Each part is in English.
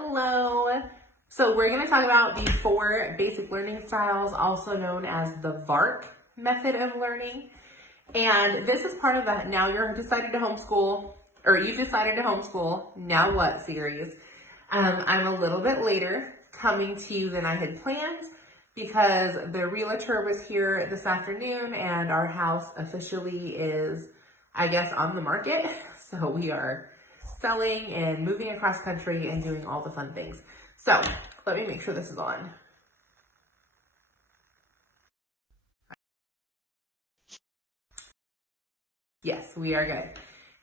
Hello. So we're going to talk about the 4 basic learning styles, also known as the VARC method of learning. And this is part of the Now You're Decided to Homeschool, or You've Decided to Homeschool, Now What series. I'm a little bit later coming to you than I had planned because the realtor was here this afternoon and our house officially is, I guess, on the market. So we are selling and moving across country and doing all the fun things. So let me make sure this is on. Yes, we are good.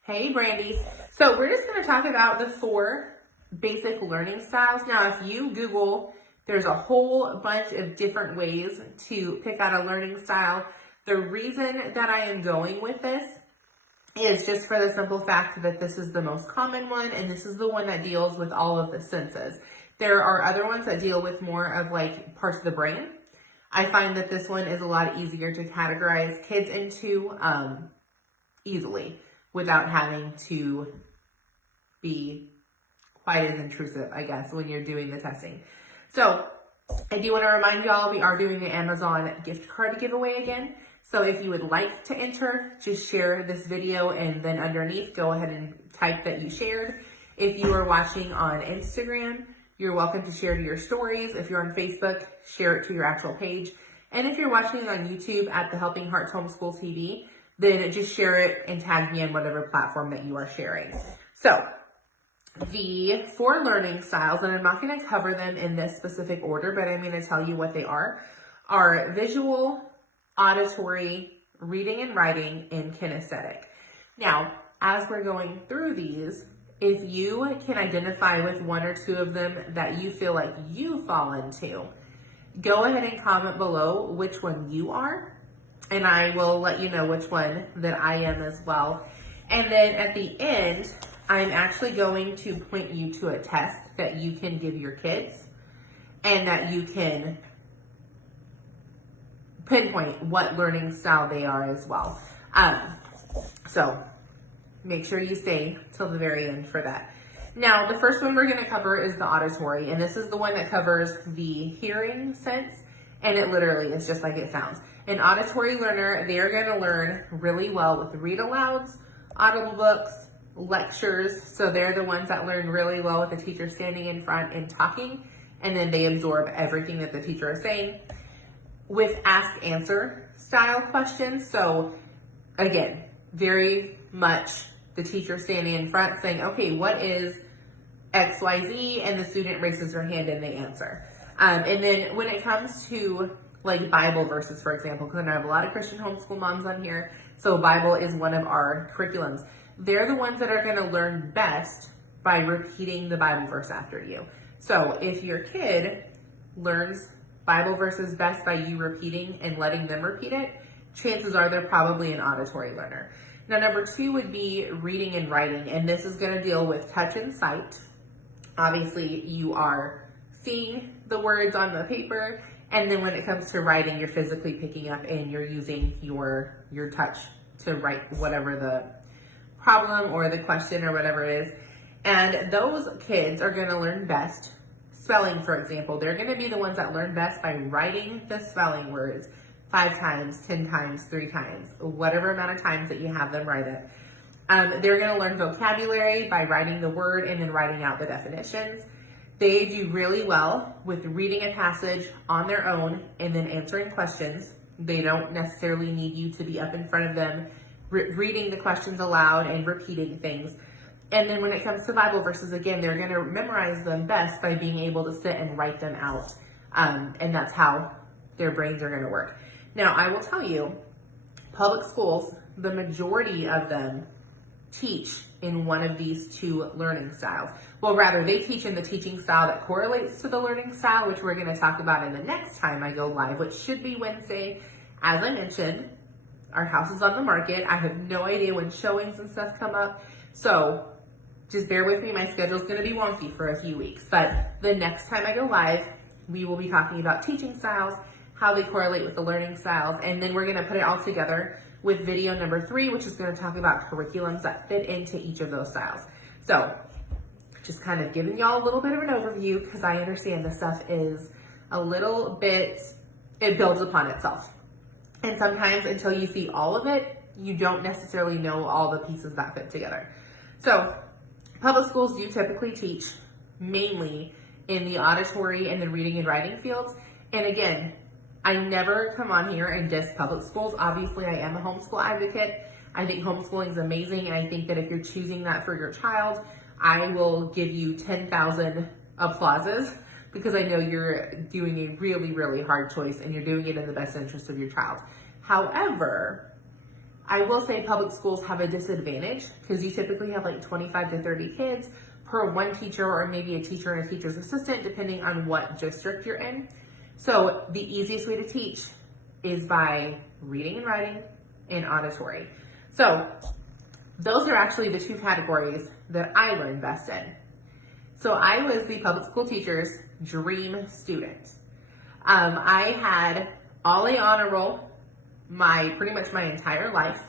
Hey, Brandy. So we're just going to talk about the 4 basic learning styles. Now, if you Google, there's a whole bunch of different ways to pick out a learning style. The reason that I am going with this is just for the simple fact that this is the most common one and this is the one that deals with all of the senses. There are other ones that deal with more of like parts of the brain. I find that this one is a lot easier to categorize kids into easily without having to be quite as intrusive, I guess, when you're doing the testing. So I do want to remind y'all, we are doing the Amazon gift card giveaway again. So if you would like to enter, just share this video and then underneath, go ahead and type that you shared. If you are watching on Instagram, you're welcome to share to your stories. If you're on Facebook, share it to your actual page. And if you're watching it on YouTube at the Helping Hearts Homeschool TV, then just share it and tag me on whatever platform that you are sharing. So the 4 learning styles, and I'm not going to cover them in this specific order, but I'm going to tell you what they are visual, auditory, reading and writing, and kinesthetic. Now, as we're going through these, if you can identify with 1 or 2 of them that you feel like you fall into, go ahead and comment below which one you are, and I will let you know which one that I am as well. And then at the end, I'm actually going to point you to a test that you can give your kids and that you can pinpoint what learning style they are as well. So make sure you stay till the very end for that. Now, the first one we're going to cover is the auditory, and this is the one that covers the hearing sense, and it literally is just like it sounds. An auditory learner, they are going to learn really well with read-alouds, audible books, lectures. So they're the ones that learn really well with the teacher standing in front and talking, and then they absorb everything that the teacher is saying. With ask-answer style questions, so again, very much the teacher standing in front saying, okay, what is XYZ? And the student raises their hand and they answer. And then when it comes to like Bible verses, for example, because I have a lot of Christian homeschool moms on here, so Bible is one of our curriculums. They're the ones that are going to learn best by repeating the Bible verse after you. So if your kid learns Bible verses best by you repeating and letting them repeat it, chances are they're probably an auditory learner. Now, number 2 would be reading and writing, and this is going to deal with touch and sight. Obviously, you are seeing the words on the paper, and then when it comes to writing, you're physically picking up and you're using your touch to write whatever the problem or the question or whatever it is. And those kids are going to learn best. Spelling, for example, they're going to be the ones that learn best by writing the spelling words 5 times, 10 times, 3 times, whatever amount of times that you have them write it. They're going to learn vocabulary by writing the word and then writing out the definitions. They do really well with reading a passage on their own and then answering questions. They don't necessarily need you to be up in front of them reading the questions aloud and repeating things. And then when it comes to Bible verses, again, they're going to memorize them best by being able to sit and write them out. And that's how their brains are going to work. Now, I will tell you, public schools, the majority of them teach in one of these 2 learning styles. Well, rather, they teach in the teaching style that correlates to the learning style, which we're going to talk about in the next time I go live, which should be Wednesday. As I mentioned, our house is on the market. I have no idea when showings and stuff come up. So just bear with me. My schedule is going to be wonky for a few weeks. But the next time I go live, we will be talking about teaching styles, how they correlate with the learning styles, and then we're going to put it all together with video number 3, which is going to talk about curriculums that fit into each of those styles. So just kind of giving y'all a little bit of an overview because I understand this stuff is a little bit, it builds upon itself. And sometimes until you see all of it, you don't necessarily know all the pieces that fit together. So public schools do typically teach mainly in the auditory and the reading and writing fields. And again, I never come on here and diss public schools. Obviously, I am a homeschool advocate. I think homeschooling is amazing. And I think that if you're choosing that for your child, I will give you 10,000 applauses because I know you're doing a really, really hard choice and you're doing it in the best interest of your child. However, I will say public schools have a disadvantage because you typically have like 25 to 30 kids per one teacher or maybe a teacher and a teacher's assistant, depending on what district you're in. So the easiest way to teach is by reading and writing and auditory. So those are actually the two categories that I learned best in. So I was the public school teacher's dream student. I had all A honor roll pretty much my entire life.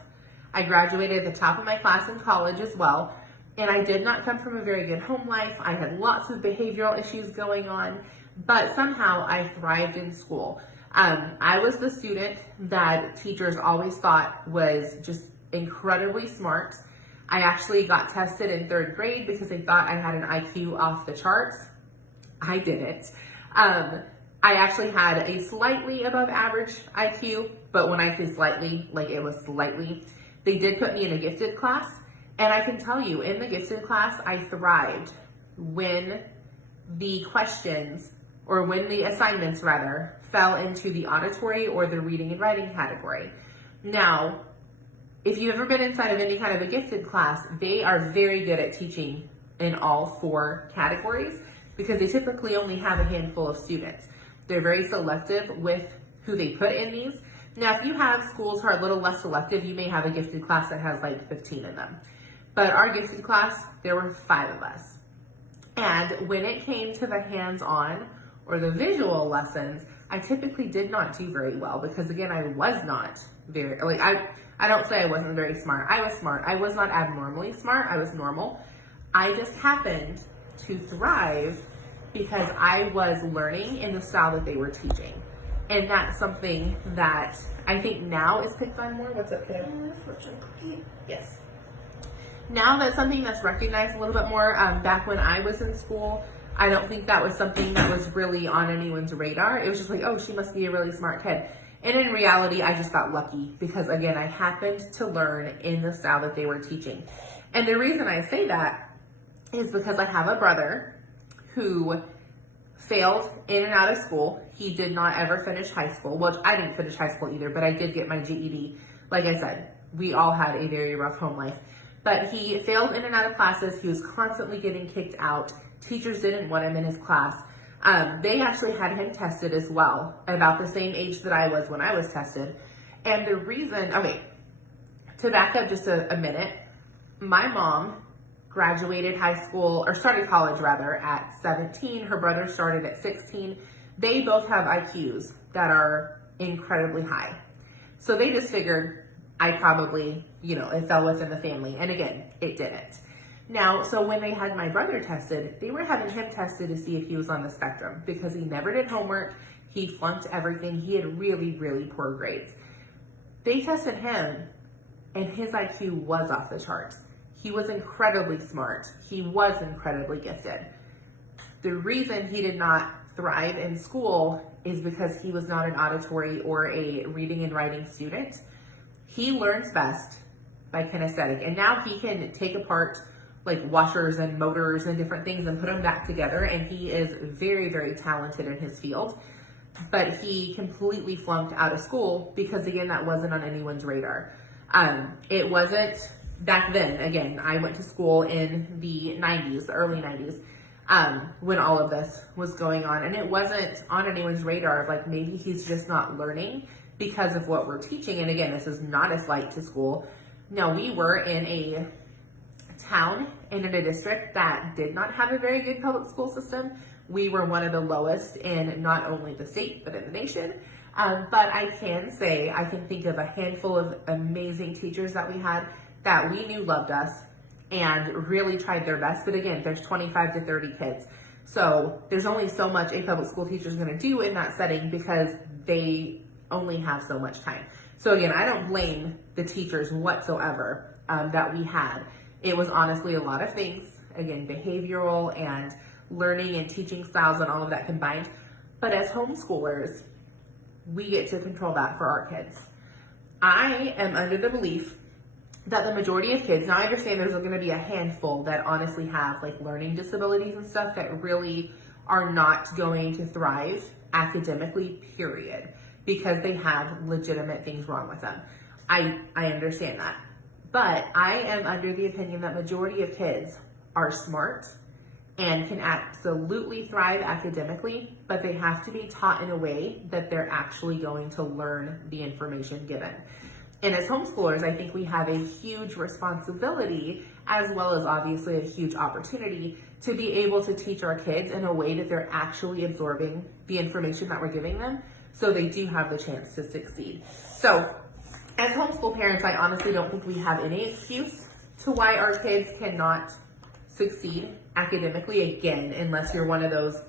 I graduated at the top of my class in college as well. And I did not come from a very good home life. I had lots of behavioral issues going on, but somehow I thrived in school. I was the student that teachers always thought was just incredibly smart. I actually got tested in 3rd grade because they thought I had an IQ off the charts. I didn't. I actually had a slightly above average IQ, but when I say slightly, like it was slightly, they did put me in a gifted class. And I can tell you, in the gifted class, I thrived when the questions, or when the assignments rather, fell into the auditory or the reading and writing category. Now, if you've ever been inside of any kind of a gifted class, they are very good at teaching in all 4 categories because they typically only have a handful of students. They're very selective with who they put in these. Now, if you have schools who are a little less selective, you may have a gifted class that has like 15 in them. But our gifted class, there were 5 of us. And when it came to the hands-on or the visual lessons, I typically did not do very well because again, I was not very, like I don't say I wasn't very smart. I was smart. I was not abnormally smart. I was normal. I just happened to thrive because I was learning in the style that they were teaching. And that's something that I think now is picked on more. What's up, kiddo? Fortune cookie. Yes. Now that's something that's recognized a little bit more. Back when I was in school, I don't think that was something that was really on anyone's radar. It was just like, oh, she must be a really smart kid. And in reality, I just got lucky because again, I happened to learn in the style that they were teaching. And the reason I say that is because I have a brother who failed in and out of school. He did not ever finish high school, which I didn't finish high school either, but I did get my GED. Like I said, we all had a very rough home life. But he failed in and out of classes. He was constantly getting kicked out. Teachers didn't want him in his class. They actually had him tested as well, about the same age that I was when I was tested. And the reason, okay, to back up just a minute, my mom graduated high school, or started college rather, at 17. Her brother started at 16. They both have IQs that are incredibly high. So they just figured I probably, it fell within the family. And again, it didn't. Now, so when they had my brother tested, they were having him tested to see if he was on the spectrum because he never did homework. He flunked everything. He had really, really poor grades. They tested him and his IQ was off the charts. He was incredibly smart. He was incredibly gifted. The reason he did not thrive in school is because he was not an auditory or a reading and writing student. He learns best by kinesthetic, and now he can take apart like washers and motors and different things and put them back together, and he is very, very talented in his field. But he completely flunked out of school because, again, that wasn't on anyone's radar. It wasn't back then. Again, I went to school in the 90s, the early 90s, when all of this was going on, and it wasn't on anyone's radar of like, maybe he's just not learning because of what we're teaching. And again, this is not a slight to school. No, we were in a town and in a district that did not have a very good public school system. We were one of the lowest in not only the state, but in the nation. But I can say, I can think of a handful of amazing teachers that we had that we knew loved us. and really tried their best. But again, there's 25 to 30 kids. So there's only so much a public school teacher is going to do in that setting because they only have so much time. So again, I don't blame the teachers whatsoever that we had. It was honestly a lot of things, again, behavioral and learning and teaching styles and all of that combined. But as homeschoolers, we get to control that for our kids. I am under the belief that the majority of kids, now I understand there's going to be a handful that honestly have like learning disabilities and stuff that really are not going to thrive academically, period, because they have legitimate things wrong with them. I understand that. But I am under the opinion that majority of kids are smart and can absolutely thrive academically, but they have to be taught in a way that they're actually going to learn the information given. And as homeschoolers, I think we have a huge responsibility, as well as obviously a huge opportunity, to be able to teach our kids in a way that they're actually absorbing the information that we're giving them, so they do have the chance to succeed. So as homeschool parents, I honestly don't think we have any excuse to why our kids cannot succeed academically, again, unless you're one of those,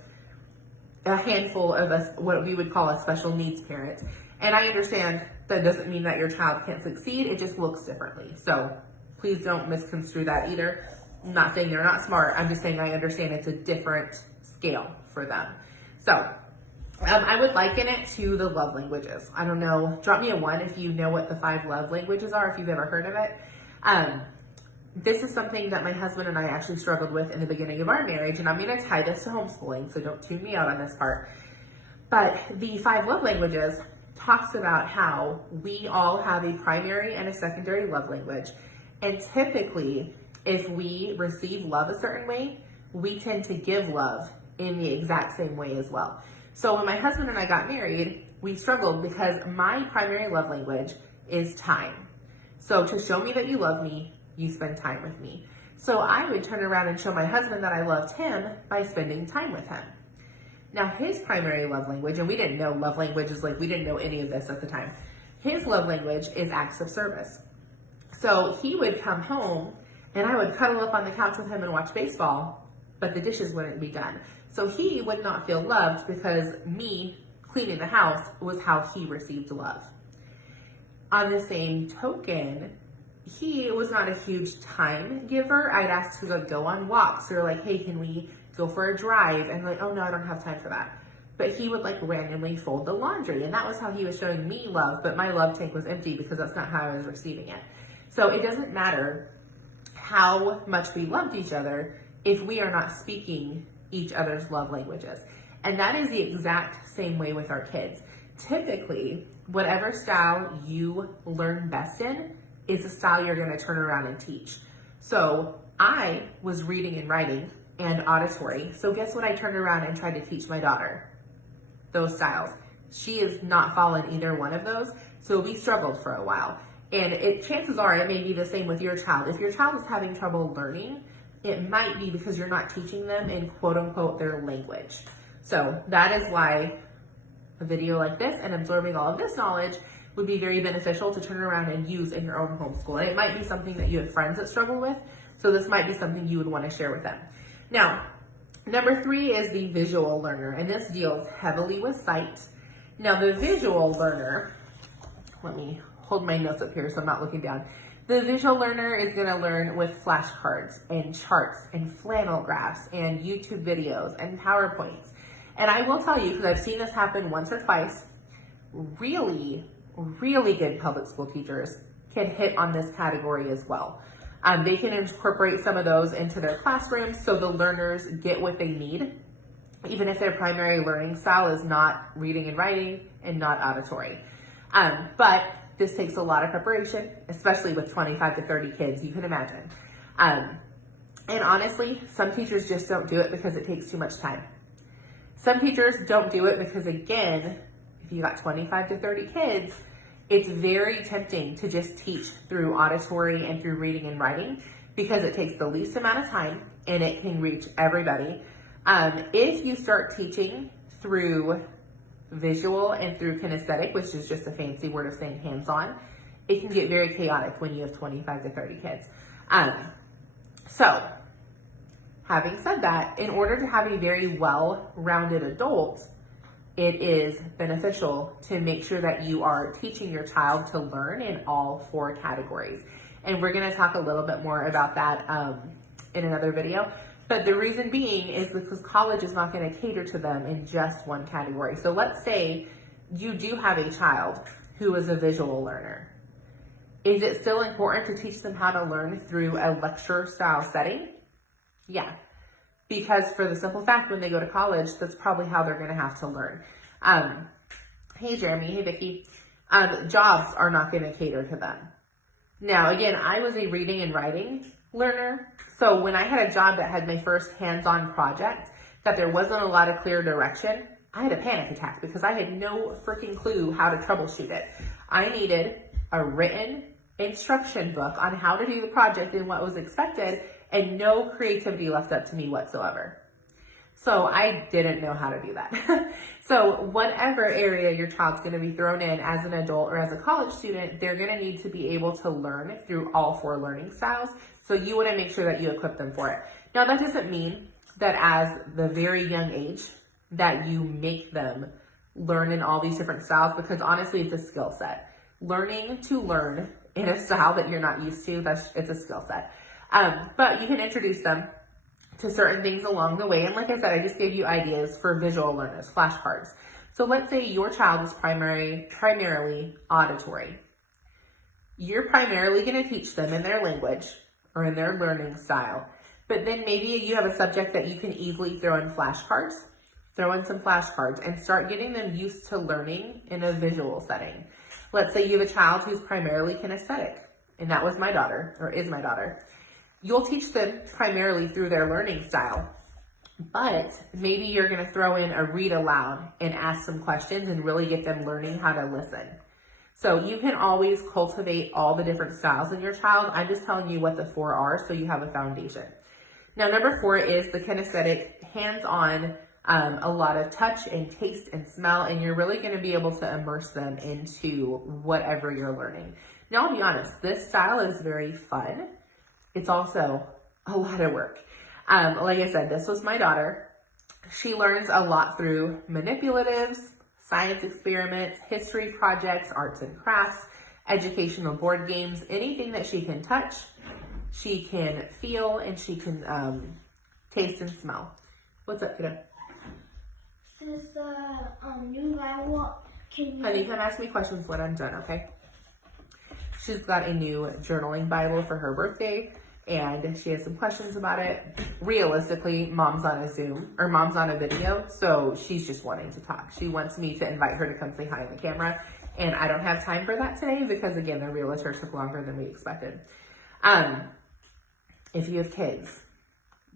a handful of us, what we would call a special needs parent. And I understand that doesn't mean that your child can't succeed, it just looks differently. So please don't misconstrue that either. I'm not saying they're not smart, I'm just saying I understand it's a different scale for them. So I would liken it to the love languages. I don't know, drop me a 1 if you know what the 5 love languages are, if you've ever heard of it. This is something that my husband and I actually struggled with in the beginning of our marriage, and I'm gonna tie this to homeschooling, so don't tune me out on this part. But the 5 love languages talks about how we all have a primary and a secondary love language. And typically, if we receive love a certain way, we tend to give love in the exact same way as well. So when my husband and I got married, we struggled because my primary love language is time. So to show me that you love me, you spend time with me. So I would turn around and show my husband that I loved him by spending time with him. Now his primary love language, and we didn't know love languages, like we didn't know any of this at the time. His love language is acts of service. So he would come home and I would cuddle up on the couch with him and watch baseball, but the dishes wouldn't be done. So he would not feel loved because me cleaning the house was how he received love. On the same token, he was not a huge time giver. I'd ask to go on walks or like, hey, can we go for a drive? And like, oh no, I don't have time for that. But he would like randomly fold the laundry. And that was how he was showing me love, but my love tank was empty because that's not how I was receiving it. So it doesn't matter how much we loved each other if we are not speaking each other's love languages. And that is the exact same way with our kids. Typically, whatever style you learn best in is the style you're going to turn around and teach. So I was reading and writing and auditory. So guess what I turned around and tried to teach my daughter? Those styles. She has not followed either one of those. So we struggled for a while. And chances are it may be the same with your child. If your child is having trouble learning, it might be because you're not teaching them in quote unquote their language. So that is why a video like this and absorbing all of this knowledge would be very beneficial to turn around and use in your own homeschool. And it might be something that you have friends that struggle with. So this might be something you would want to share with them. Now, number 3 is the visual learner, and this deals heavily with sight. Now the visual learner, let me hold my notes up here so I'm not looking down. The visual learner is going to learn with flashcards and charts and flannel graphs and YouTube videos and PowerPoints. And I will tell you, because I've seen this happen once or twice, really good public school teachers can hit on this category as well. They can incorporate some of those into their classrooms so the learners get what they need, even if their primary learning style is not reading and writing and not auditory. But this takes a lot of preparation, especially with 25 to 30 kids, you can imagine. And honestly, some teachers just don't do it because it takes too much time. Some teachers don't do it because, again, if you got 25 to 30 kids, it's very tempting to just teach through auditory and through reading and writing because it takes the least amount of time and it can reach everybody. If you start teaching through visual and through kinesthetic, which is just a fancy word of saying hands-on, it can get very chaotic when you have 25 to 30 kids. So, having said that, in order to have a very well-rounded adult, it is beneficial to make sure that you are teaching your child to learn in all 4 categories. And we're gonna talk a little bit more about that in another video. But the reason being is because college is not gonna cater to them in just one category. So let's say you do have a child who is a visual learner. Is it still important to teach them how to learn through a lecture style setting? Yeah, because for the simple fact when they go to college, that's probably how they're gonna have to learn. Hey Jeremy, hey Vicki. Jobs are not gonna cater to them. Now again, I was a reading and writing learner. So when I had a job that had my first hands-on project, that there wasn't a lot of clear direction, I had a panic attack because I had no freaking clue how to troubleshoot it. I needed a written instruction book on how to do the project and what was expected, and no creativity left up to me whatsoever. So I didn't know how to do that. So whatever area your child's gonna be thrown in as an adult or as a college student, they're gonna need to be able to learn through all 4 learning styles. So you wanna make sure that you equip them for it. Now that doesn't mean that as the very young age that you make them learn in all these different styles, because honestly, it's a skill set. Learning to learn in a style that you're not used to, it's a skill set. But you can introduce them to certain things along the way. And like I said, I just gave you ideas for visual learners, flashcards. So let's say your child is primarily auditory. You're primarily going to teach them in their language or in their learning style. But then maybe you have a subject that you can easily throw in flashcards. Throw in some flashcards and start getting them used to learning in a visual setting. Let's say you have a child who's primarily kinesthetic, and that was my daughter, or is my daughter. You'll teach them primarily through their learning style, but maybe you're gonna throw in a read aloud and ask some questions and really get them learning how to listen. So you can always cultivate all the different styles in your child. I'm just telling you what the 4 are so you have a foundation. Now, number 4 is the kinesthetic, hands-on, a lot of touch and taste and smell, and you're really going to be able to immerse them into whatever you're learning. Now, I'll be honest, this style is very fun. It's also a lot of work. Like I said, this was my daughter. She learns a lot through manipulatives, science experiments, history projects, arts and crafts, educational board games, anything that she can touch, she can feel, and she can taste and smell. What's up, kiddo? This new Bible, Honey, come ask me questions when I'm done, okay? She's got a new journaling Bible for her birthday, and she has some questions about it. Realistically, mom's on a Zoom, or mom's on a video, so she's just wanting to talk. She wants me to invite her to come say hi on the camera, and I don't have time for that today because, again, the realtor took longer than we expected. If you have kids,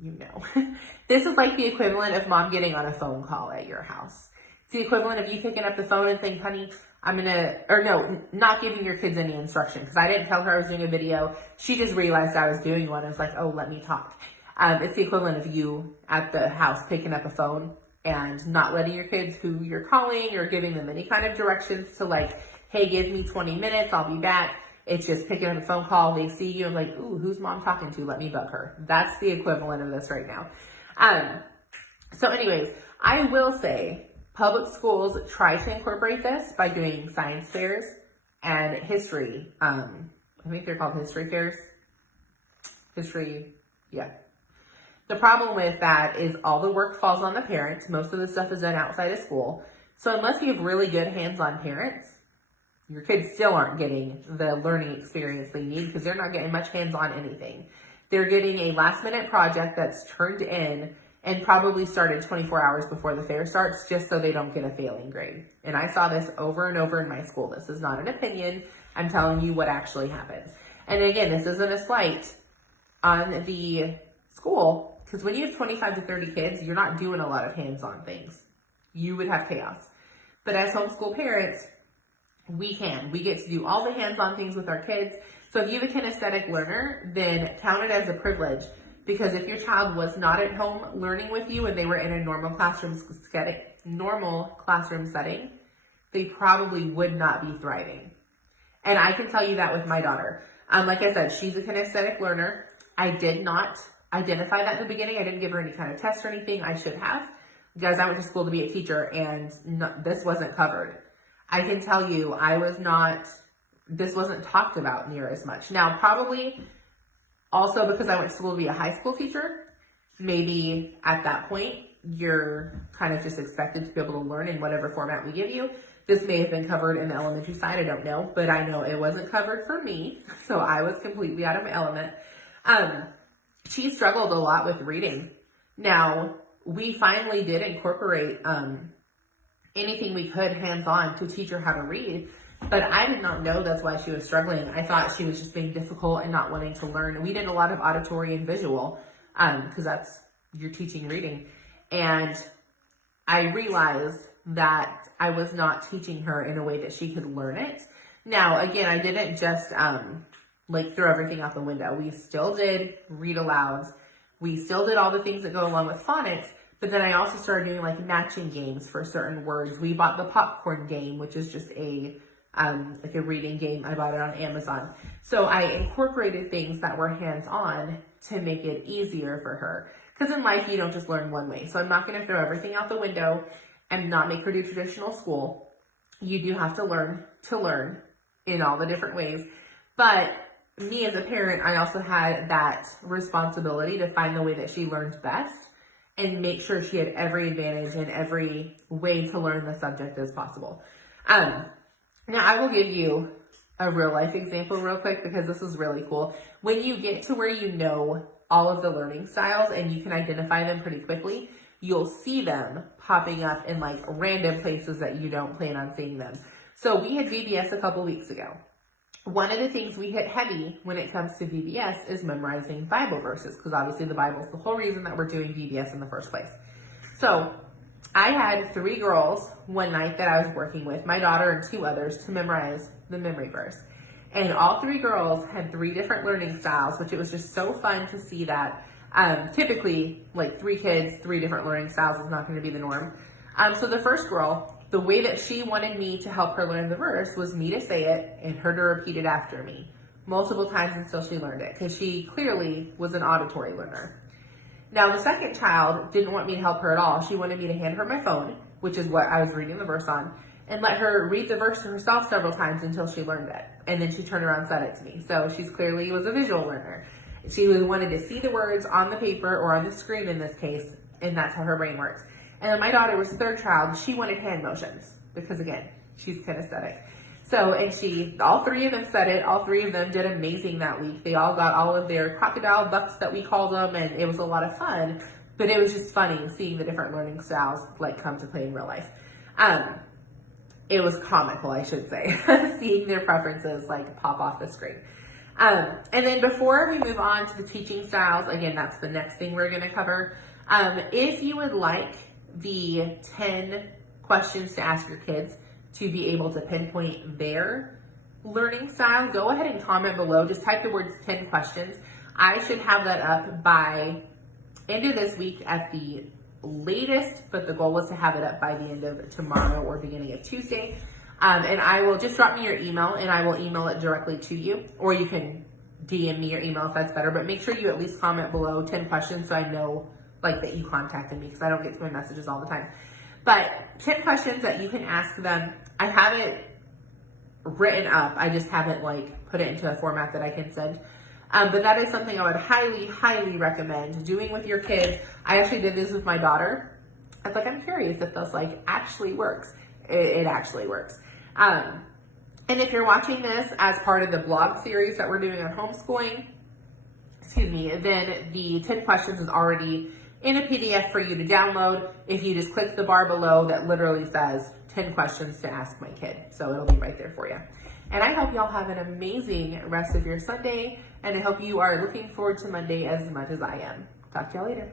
you know. This is like the equivalent of mom getting on a phone call at your house. It's the equivalent of you picking up the phone and saying, honey, not giving your kids any instruction, because I didn't tell her I was doing a video. She just realized I was doing one and was like, oh, let me talk. It's the equivalent of you at the house picking up a phone and not letting your kids who you're calling or giving them any kind of directions to, like, hey, give me 20 minutes, I'll be back. It's just picking up a phone call, they see you and like, ooh, who's mom talking to? Let me bug her. That's the equivalent of this right now. So anyways, I will say public schools try to incorporate this by doing science fairs and history. I think they're called history fairs. Yeah. The problem with that is all the work falls on the parents. Most of the stuff is done outside of school. So unless you have really good hands-on parents, your kids still aren't getting the learning experience they need because they're not getting much hands-on anything. They're getting a last-minute project that's turned in and probably started 24 hours before the fair starts just so they don't get a failing grade. And I saw this over and over in my school. This is not an opinion. I'm telling you what actually happens. And again, this isn't a slight on the school, because when you have 25 to 30 kids, you're not doing a lot of hands-on things. You would have chaos. But as homeschool parents, we get to do all the hands-on things with our kids. So if you have a kinesthetic learner, then count it as a privilege, because if your child was not at home learning with you and they were in a normal classroom setting, they probably would not be thriving. And I can tell you that with my daughter. Like I said, she's a kinesthetic learner. I did not identify that in the beginning. I didn't give her any kind of test or anything. I should have, because I went to school to be a teacher, and this wasn't covered. I can tell you, this wasn't talked about near as much. Now, probably also because I went to school to be a high school teacher, maybe at that point, you're kind of just expected to be able to learn in whatever format we give you. This may have been covered in the elementary side, I don't know, but I know it wasn't covered for me, so I was completely out of my element. She struggled a lot with reading. Now, we finally did incorporate anything we could hands-on to teach her how to read, but I did not know that's why she was struggling. I thought she was just being difficult and not wanting to learn. We did a lot of auditory and visual, because you're teaching reading. And I realized that I was not teaching her in a way that she could learn it. Now, again, I didn't just throw everything out the window. We still did read alouds. We still did all the things that go along with phonics, but then I also started doing like matching games for certain words. We bought the popcorn game, which is just a reading game. I bought it on Amazon. So I incorporated things that were hands-on to make it easier for her. Because in life, you don't just learn one way. So I'm not going to throw everything out the window and not make her do traditional school. You do have to learn in all the different ways. But me as a parent, I also had that responsibility to find the way that she learned best and make sure she had every advantage and every way to learn the subject as possible. Now, I will give you a real life example real quick, because this is really cool. When you get to where you know all of the learning styles and you can identify them pretty quickly, you'll see them popping up in like random places that you don't plan on seeing them. So we had VBS a couple weeks ago. One of the things we hit heavy when it comes to VBS is memorizing Bible verses, because obviously the Bible is the whole reason that we're doing VBS in the first place. So I had 3 girls one night that I was working with, my daughter and 2 others, to memorize the memory verse. And all 3 girls had 3 different learning styles, which it was just so fun to see that. Typically, like 3 kids, 3 different learning styles is not going to be the norm. So the first girl, the way that she wanted me to help her learn the verse was me to say it and her to repeat it after me multiple times until she learned it, because she clearly was an auditory learner. Now, the second child didn't want me to help her at all. She wanted me to hand her my phone, which is what I was reading the verse on, and let her read the verse to herself several times until she learned it. And then she turned around and said it to me. So she's clearly was a visual learner. She wanted to see the words on the paper or on the screen in this case, and that's how her brain works. And then my daughter was the third child. She wanted hand motions because, again, she's kinesthetic. So, and all 3 of them said it. All 3 of them did amazing that week. They all got all of their crocodile bucks that we called them, and it was a lot of fun. But it was just funny seeing the different learning styles like come to play in real life. It was comical, I should say, seeing their preferences like pop off the screen. And then before we move on to the teaching styles, again, that's the next thing we're going to cover. If you would like the 10 questions to ask your kids to be able to pinpoint their learning style, go ahead and comment below. Just type the words 10 questions. I should have that up by end of this week at the latest, but the goal was to have it up by the end of tomorrow or beginning of Tuesday. And I will just drop me your email and I will email it directly to you, or you can DM me your email if that's better, but make sure you at least comment below 10 questions so I know that you contacted me, because I don't get to my messages all the time. But 10 questions that you can ask them. I have it written up. I just haven't put it into a format that I can send. But that is something I would highly, highly recommend doing with your kids. I actually did this with my daughter. I was I'm curious if this actually works. It actually works. And if you're watching this as part of the blog series that we're doing on homeschooling, then the 10 questions is already in a PDF for you to download. If you just click the bar below that literally says 10 questions to ask my kid. So it'll be right there for you. And I hope y'all have an amazing rest of your Sunday. And I hope you are looking forward to Monday as much as I am. Talk to y'all later.